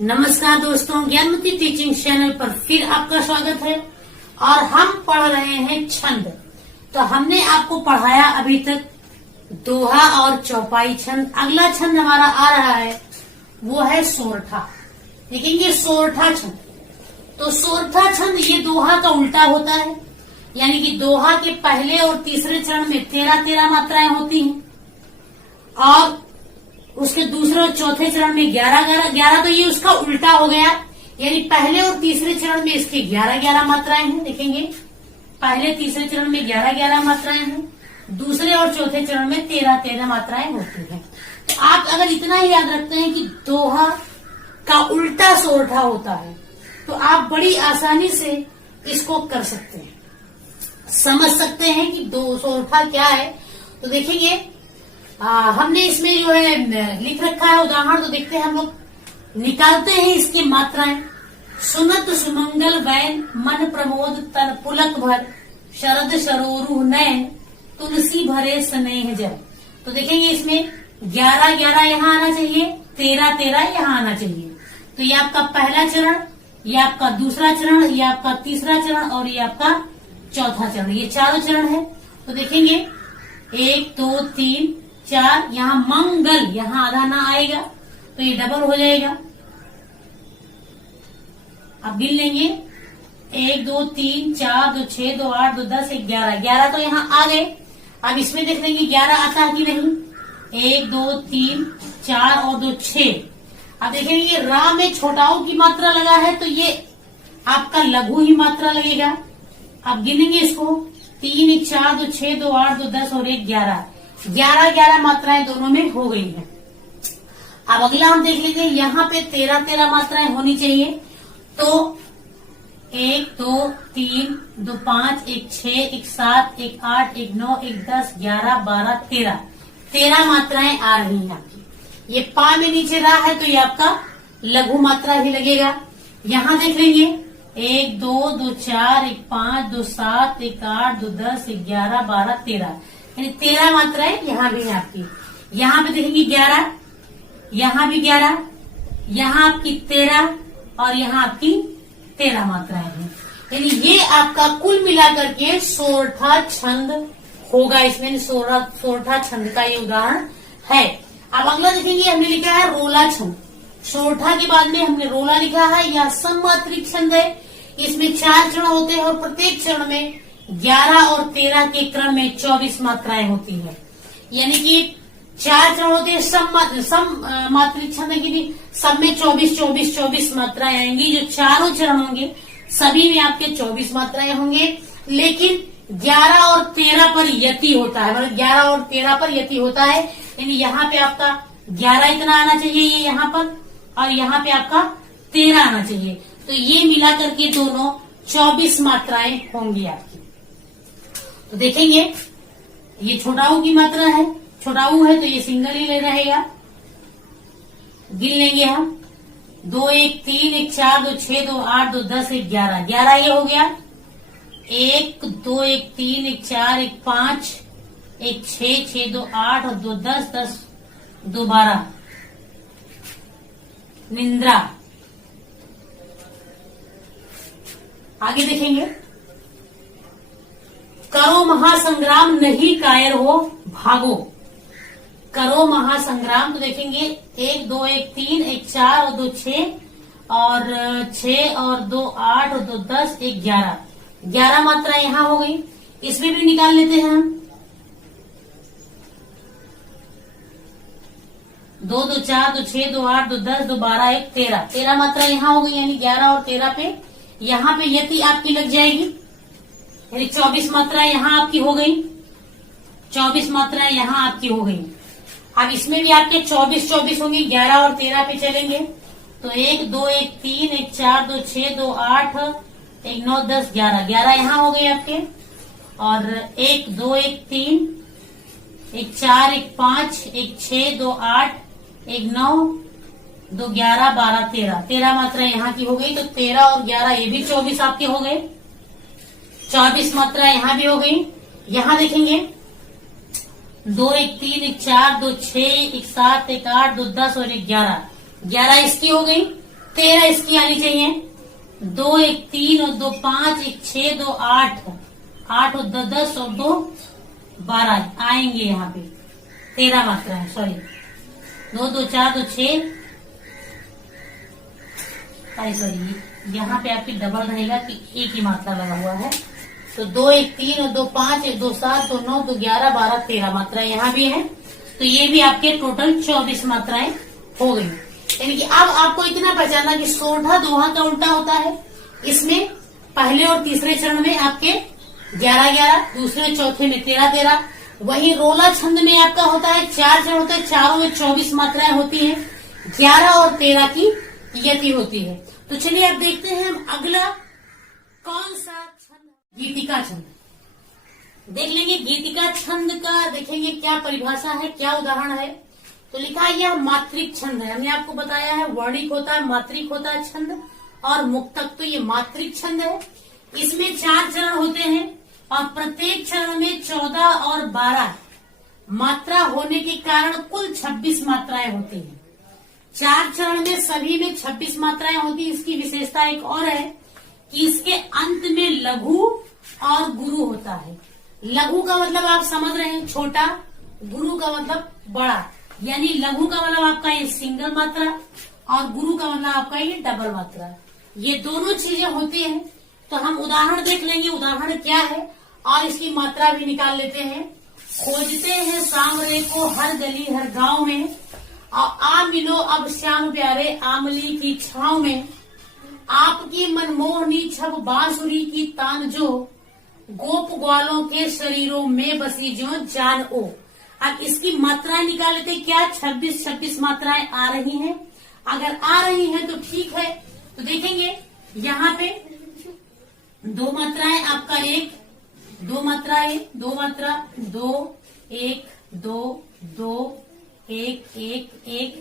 नमस्कार दोस्तों, Gyanmati teaching channel पर फिर आपका स्वागत है। और हम पढ़ रहे हैं छंद। तो हमने आपको पढ़ाया अभी तक दोहा और चौपाई छंद। अगला छंद हमारा आ रहा है वो है सोरठा। देखेंगे सोरठा छंद। तो सोरठा छंद ये दोहा का उल्टा होता है, यानी कि दोहा के पहले और तीसरे चरण में 13-13 मात्राएं होती हैं और उसके दूसरे और चौथे चरण में 11-11। तो ये उसका उल्टा हो गया, यानी पहले और तीसरे चरण में इसकी 11-11 मात्राएं हैं। देखेंगे पहले तीसरे चरण में 11-11 मात्राएं हैं, दूसरे और चौथे चरण में 13-13 मात्राएं होती हैं। तो आप अगर इतना ही याद रखते हैं कि दोहा का उल्टा सोरठा होता है तो आप बड़ी आसानी से इसको कर सकते हैं, समझ सकते हैं कि दो सोरठा क्या है। तो देखेंगे हमने इसमें जो है लिख रखा है उदाहरण, तो देखते हैं हम लोग निकालते हैं इसकी मात्राएं। सुनत सुमंगल वैन मन प्रमोद तन पुलक भर शरद सरोरु नयन तुलसी भरे स्नेह जल। तो देखेंगे इसमें 11-11 यहाँ आना चाहिए, 13-13 यहाँ आना चाहिए। तो ये आपका पहला चरण, ये आपका दूसरा चरण, ये आपका तीसरा चरण और ये आपका चौथा चरण, ये चारों चरण है। तो देखेंगे 1 2 3 4, यहाँ मंगल, यहाँ आधा ना आएगा तो ये डबल हो जाएगा। अब गिन लेंगे 1 2 3 4 2 6 2 8 2 10 11 तो यहाँ आ गए। अब इसमें देख लेंगे 11 आता है कि नहीं। 1 2 3 4 और 2 6। अब देखेंगे रा में छोटाओं की मात्रा लगा है तो ये आपका लघु ही मात्रा लगेगा। अब गिनेंगे इसको 3 1 4 2 6 2 8 2 10 और 1 11। 11-11 मात्राएं दोनों में हो गई हैं। अब अगला हम देख लेंगे, यहाँ पे 13-13 मात्राएं होनी चाहिए। तो 1 2 3 2 5 1 6 1 7 1 8 1 9 1 10 11 12 13 मात्राएं आ रही हैं आपकी। ये पा में नीचे रहा है तो ये आपका लघु मात्रा ही लगेगा। यहाँ देख लेंगे 1 2 2 4 1 5 2 7 1 8 2 10 1 11 12 13, यानी 13 मात्राएं यहाँ भी है आपकी। यहाँ पे देखेंगे 11, यहाँ भी 11, यहाँ आपकी 13 और यहाँ आपकी 13 मात्राएं हैं। यानी ये आपका कुल मिलाकर के सोरठा छंद होगा। इसमें सोरठा छंद का ये उदाहरण है। अब अगला देखेंगे, हमने लिखा है रोला छंद। सोरठा के बाद में हमने रोला लिखा है। यह सममात्रिक छंद है। इसमें 4 चरण होते हैं और प्रत्येक चरण में 11 और 13 के क्रम में 24 मात्राएं होती है। यानी कि 4 चरण होते हैं सम मात्रिक छंद की भी, सब में 24 मात्राएं आएंगी। जो चारों चरण होंगे सभी में आपके 24 मात्राएं होंगे, लेकिन 11 और 13 पर यति होता है, मतलब 11 और 13 पर यति होता है। यानी यहाँ पे आपका 11 इतना आना चाहिए, ये यहाँ पर, और यहाँ पे आपका 13 आना चाहिए। तो ये मिला करके दोनों 24 मात्राएं होंगी आपकी। तो देखेंगे ये छोटाऊ की मात्रा है, छोटाऊ है तो ये सिंगल ही ले रहेगा। गिन लेंगे हम 2 1 3 1 4 2 6 2 8 2 10 1 11, 11 ये हो गया। 1 2 1 3 1 4 1 5 1 6 6 2 8 और 2 10 10 2 12 निंद्रा। आगे देखेंगे करो महासंग्राम नहीं कायर हो भागो। करो महासंग्राम। तो देखेंगे 1 2 1 3 1 4 और 2 6 और 6 और 2 8 और 2 10 1 11, 11 मात्रा यहाँ हो गई। इसमें भी निकाल लेते हैं हम 2 2 4 2 6 2 8 2 10 2 12 1 13 मात्रा यहाँ हो गई। यानी 11 और 13 पे यहाँ पे यति आपकी लग जाएगी, यानी 24 मात्राएं यहाँ आपकी हो गई। 24 मात्राएं यहाँ आपकी हो गई। अब इसमें भी आपके 24 होंगी, 11 और 13 पे चलेंगे। तो 1 2 1 3 1 4 2 6 2 8 1 9 10 11 यहाँ हो गए आपके। और 1 2 1 3 1 4 1 5 1 6 2 8 1 9 2 11 12 13 मात्राएं यहाँ की हो गई। तो 13 और 11 ये भी 24 आपके हो गए। 24 मात्रा यहाँ भी हो गई। यहाँ देखेंगे 2 1 3 1 4 2 6 1 7 1 8 2 10 और 1 11, 11 इसकी हो गई। 13 इसकी आनी चाहिए। 2 1 3 और 2 5 1 6 2 8 8 और 10 और 2 12 आएंगे यहाँ पे 13 मात्रा है। सॉरी 2 2 4 2 6 सॉरी यहाँ पे आपकी डबल रहेगा कि एक ही मात्रा लगा हुआ है। तो 2 1 3 और 2 5 1 2 7 2 9 2 11 12 13 मात्रा यहाँ भी है। तो ये भी आपके टोटल 24 मात्राएं हो गई। यानी कि अब आपको इतना पहचानना कि सोढ़ा दोहा का उल्टा होता है। इसमें पहले और तीसरे चरण में आपके 11 11, दूसरे चौथे में 13 13। वही रोला छंद में आपका होता है 4 चरण होता है, चारों में 24 मात्राएं होती हैं, 11 और 13 की यति होती है। तो चलिए अब देखते हैं हम अगला कौन सा छंद, गीतिका छंद देख लेंगे। गीतिका छंद का देखेंगे क्या परिभाषा है, क्या उदाहरण है। तो लिखा है यह मात्रिक छंद है। हमने आपको बताया है वर्णिक होता है, मात्रिक होता है छंद और मुक्तक। तो ये मात्रिक छंद है। इसमें 4 चरण होते हैं और प्रत्येक चरण में 14 और 12 मात्रा होने के कारण कुल 26 मात्राएं होती हैं। 4 चरण में सभी में 26 मात्राएं होती हैं। इसकी विशेषता एक और है कि इसके अंत में लघु और गुरु होता है। लघु का मतलब आप समझ रहे हैं छोटा, गुरु का मतलब बड़ा। यानी लघु का मतलब आपका ये सिंगल मात्रा और गुरु का मतलब आपका ये डबल मात्रा। ये दोनों चीजें होती हैं। तो हम उदाहरण देख लेंगे, उदाहरण क्या है और इसकी मात्रा भी निकाल लेते हैं। खोजते हैं सांवरे को हर गली हर गांव में, और आ मिलो अब श्याम प्यारे आमली की छाव में। आपकी मनमोहनी छब बांसुरी की तान जो, गोप ग्वालों के शरीरों में बसी जो जान ओ। अब इसकी मात्राएं निकाल लेते हैं। क्या 26 मात्राएं आ रही हैं? अगर आ रही हैं तो ठीक है। तो देखेंगे यहाँ पे 2 मात्राएं, आपका 1 2 मात्राएं, 2 मात्रा 2 1 2 2 1 1 1।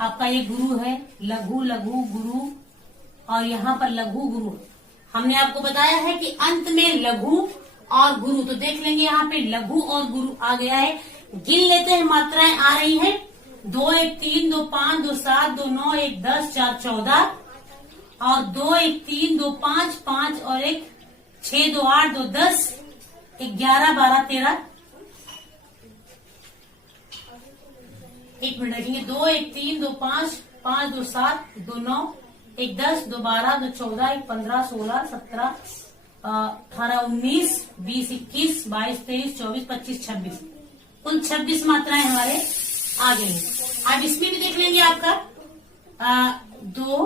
आपका ये गुरु है, लघु लघु गुरु, और यहाँ पर लघु गुरु। हमने आपको बताया है कि अंत में लघु और गुरु। तो देख लेंगे यहाँ पे लघु और गुरु आ गया है। गिन लेते हैं मात्राएं आ रही हैं। 2 1 3 2 5 2 7 2 9 1 10 4 14 और 2 1 3 2 5 5 और 1 6 2 8 2 10 11 12 13। एक मिनट रखेंगे। 2 1 3 2 5 5 2 7 2 9 1 10 2 12 2 14 1 15 16 17 18 19 20 21 22 23 24 25 26 कुल 26 मात्राएं हमारे आ गई। अब इसमें भी देख लेंगे आपका 2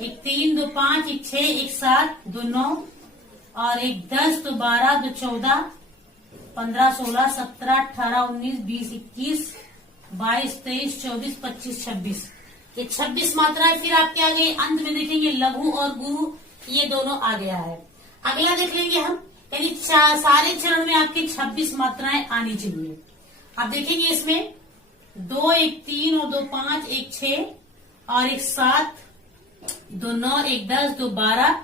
1 3 2 5 1 6 1 7 2 9 और 1 10 2 12 2 14 15 16 17 18 19 20 21 22 23 24 25 26। ये 26 मात्राएं फिर आपके आ गई। अंत में देखेंगे लघु और गुरु, ये दोनों आ गया है। अगला देख लेंगे हम, यानी सारे चरण में आपकी 26 मात्राएं आनी चाहिए। अब देखेंगे इसमें 2 1 3 और 2 5 1 6 और 1 7 2 9 1 10 2 12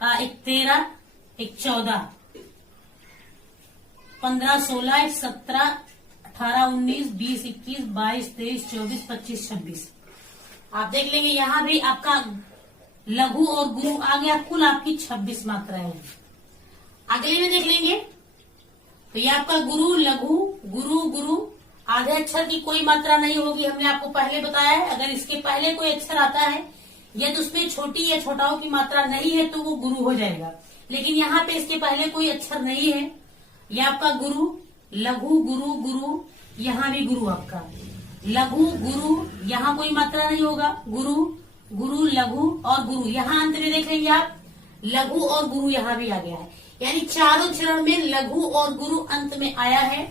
1 13 1 14 15 16 1 17 18 19 20 21 22 23 24 25 26। आप देख लेंगे यहाँ भी आपका लघु और गुरु आ गया। कुल आपकी 26 मात्राएं हैं। अगले में देख लेंगे तो ये आपका गुरु लघु गुरु गुरु, आधे अक्षर की कोई मात्रा नहीं होगी। हमने आपको पहले बताया है अगर इसके पहले कोई अक्षर आता है या तो उसमें छोटी या छोटाओं की मात्रा नहीं है तो वो गुरु हो जाएगा। लेकिन यहाँ पे इसके पहले कोई अक्षर नहीं है। ये आपका गुरु लघु गुरु गुरु, यहाँ भी गुरु आपका लघु गुरु, यहाँ कोई मात्रा नहीं होगा। गुरु गुरु लघु और गुरु, यहाँ अंत में देख लेंगे आप लघु और गुरु यहाँ भी आ गया है। यानी चारों चरण में लघु और गुरु अंत में आया है।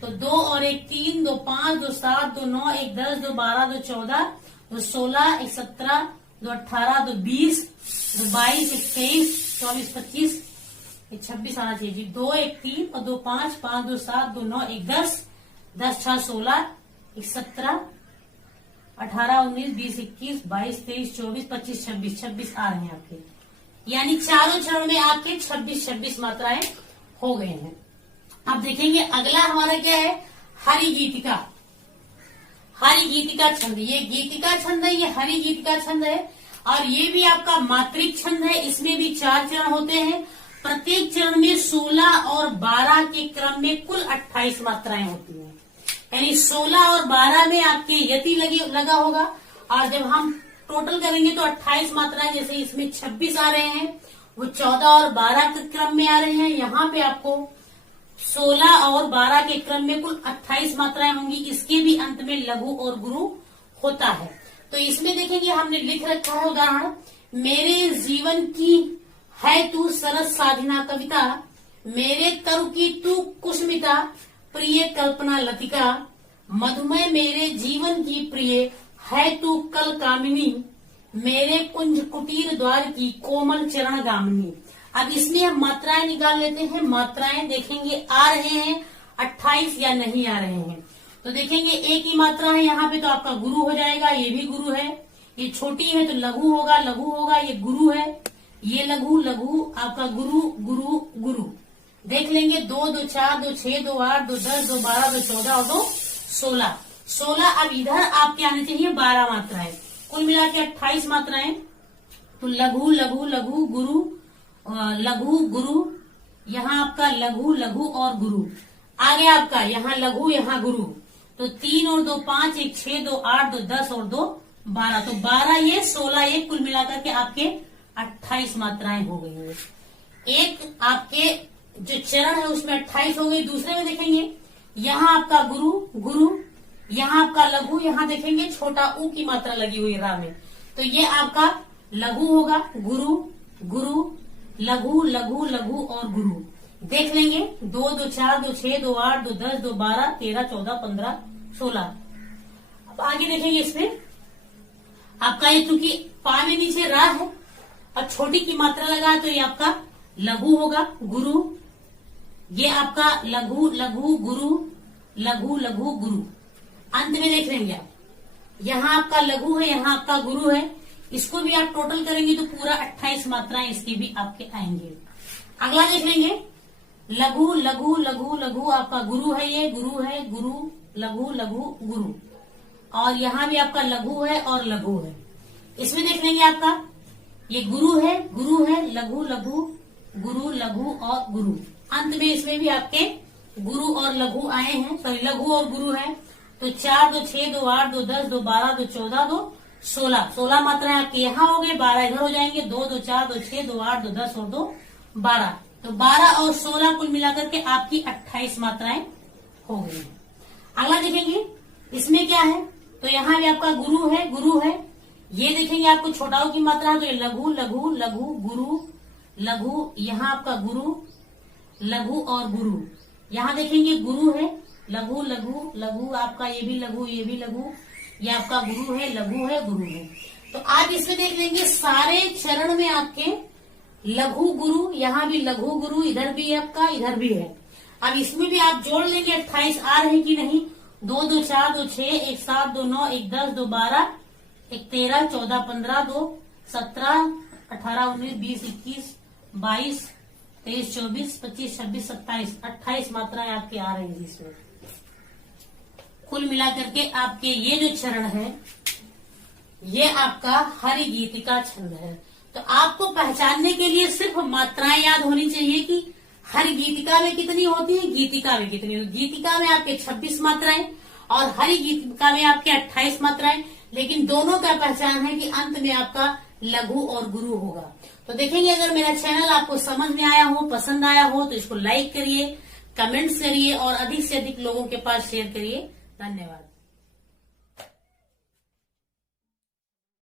तो 2 और 1 3 2 5 2 7 2 9 1 10 2 12 2 14 2 16 1 17 2 18 2 20 2 22 1 23 24 25 26 आना चाहिए जी। 2 1 3 और 2 5 5 2 7 2 9 1 10 10 6 16 1 17 18 19 20 21 22 23 24 25 26 आ रहे हैं आपके। यानी चारों चरण में आपके 26 मात्राएं हो गए हैं। अब देखेंगे अगला हमारा क्या है, हरि गीतिका। हरि गीतिका छंद, ये गीतिका छंद है, ये हरि गीतिका छंद है। और ये भी आपका मात्रिक छंद है। इसमें भी 4 चरण होते हैं। प्रत्येक चरण में 16 और 12 के क्रम में कुल 28 मात्राएं होती हैं। यानी 16 और 12 में आपके यति लगा होगा, और जब हम टोटल करेंगे तो 28 मात्राएं, जैसे इसमें 26 आ रहे हैं, वो 14 और 12 के क्रम में आ रहे हैं। यहाँ पे आपको 16 और 12 के क्रम में कुल 28 मात्राएं होंगी। इसके भी अंत में लघु और गुरु होता है। तो इसमें देखेंगे हमने लिख रखा है उदाहरण, मेरे जीवन की है तू सरस साधना कविता, मेरे तरु की तू कुसुमिता, प्रिय कल्पना लतिका, मधुमय मेरे जीवन की प्रिय है तू कल कामिनी, मेरे कुंज कुटीर द्वार की कोमल चरण गामिनी। अब इसमें हम मात्राएं निकाल लेते हैं। मात्राएं देखेंगे आ रहे हैं 28 या नहीं आ रहे हैं। तो देखेंगे एक ही मात्रा है यहाँ पे, तो आपका गुरु हो जाएगा। ये भी गुरु है। ये छोटी है तो लघु होगा, लघु होगा। ये गुरु है, ये लघु, लघु आपका गुरु, गुरु, गुरु। देख लेंगे 2 2 4 2 6 2 8 2 10 2 12 2 14 और 2 16। 16 अब इधर आपके आने चाहिए 12 मात्राएं, कुल मिला के 28 मात्राएं। तो लघु, लघु, लघु, गुरु, लघु, गुरु, यहाँ आपका लघु, लघु और गुरु। आगे आपका यहाँ लघु, यहाँ गुरु। तो 3 और 2 5, 1 6 2 8 2 10 और 2 12। तो 12 ये 16 ये कुल मिलाकर के आपके 28 मात्राएं हो गई है। एक आपके जो चरण है उसमें 28 हो गई। दूसरे में देखेंगे यहाँ आपका गुरु, गुरु, यहाँ आपका लघु, यहाँ देखेंगे छोटा ऊ की मात्रा लगी हुई रा में, तो ये आपका लघु होगा। गुरु, गुरु, लघु, लघु, लघु और गुरु। देख लेंगे 2 2 4 2 6 2 8 2 10 2 12 13 14 15 16। अब आगे देखेंगे इसमें आपका ये चूंकि पा में नीचे रा है और छोटी की मात्रा लगा, तो ये आपका लघु होगा। गुरु, ये आपका लघु, लघु, गुरु, लघु, लघु, गुरु। अंत में देख लेंगे आप, यहाँ आपका लघु है, यहाँ आपका गुरु है। इसको भी आप टोटल करेंगे तो पूरा 28 मात्राएं इसकी भी आपके आएंगे। अगला देख लेंगे लघु, लघु, लघु, लघु, आपका गुरु है, ये गुरु है, गुरु, लघु, लघु, गुरु। और यहाँ भी आपका लघु है और लघु है। इसमें देख लेंगे आपका ये गुरु है, गुरु है, लघु, लघु, गुरु, लघु और गुरु। अंत में इसमें भी आपके गुरु और लघु आए हैं, सॉरी लघु और गुरु है। तो 4 2 6 2 8 2 10 2 12 2 14 2 16। 16 मात्राएं आपके यहाँ हो गए, 12 इधर हो जाएंगे। 2 2 4 2 6 2 8 2 10 और 2 12। तो 12 और 16 कुल मिलाकर के आपकी 28 मात्राएं हो गई। अगला देखेंगे इसमें क्या है, तो यहाँ भी आपका गुरु है, गुरु है। ये देखेंगे आपको छोटाओं की मात्रा है, तो ये लघु, लघु, लघु, गुरु, लघु, यहाँ आपका गुरु, लघु और गुरु। यहाँ देखेंगे गुरु है, लघु, लघु, लघु, आपका ये भी लघु, ये भी लघु, ये आपका गुरु है, लघु है, गुरु है। तो आज इसमें देख लेंगे सारे चरण में आपके लघु गुरु, यहाँ भी लघु गुरु, इधर भी आपका, इधर भी है। अब इसमें भी आप जोड़ लेंगे 28 आ रहे कि नहीं। 2 2 4 2 6 1 7 2 9 1 10 2 12 1 13 14 15 2 17 18 19 20 21 22 23 24 25 26 27 28 मात्राएं आपके आ रही है इसमें। कुल मिलाकर के आपके ये जो चरण है ये आपका हरि गीतिका छंद है। तो आपको पहचानने के लिए सिर्फ मात्राएं याद होनी चाहिए कि हरि गीतिका में कितनी होती है, गीतिका में कितनी होती है। गीतिका में आपके 26 मात्राएं और हरि गीतिका में आपके 28 मात्राएं, लेकिन दोनों का पहचान है कि अंत में आपका लघु और गुरु होगा। तो देखेंगे अगर मेरा चैनल आपको समझ में आया हो, पसंद आया हो, तो इसको लाइक करिए, कमेंट्स करिए और अधिक से अधिक लोगों के पास शेयर करिए। धन्यवाद।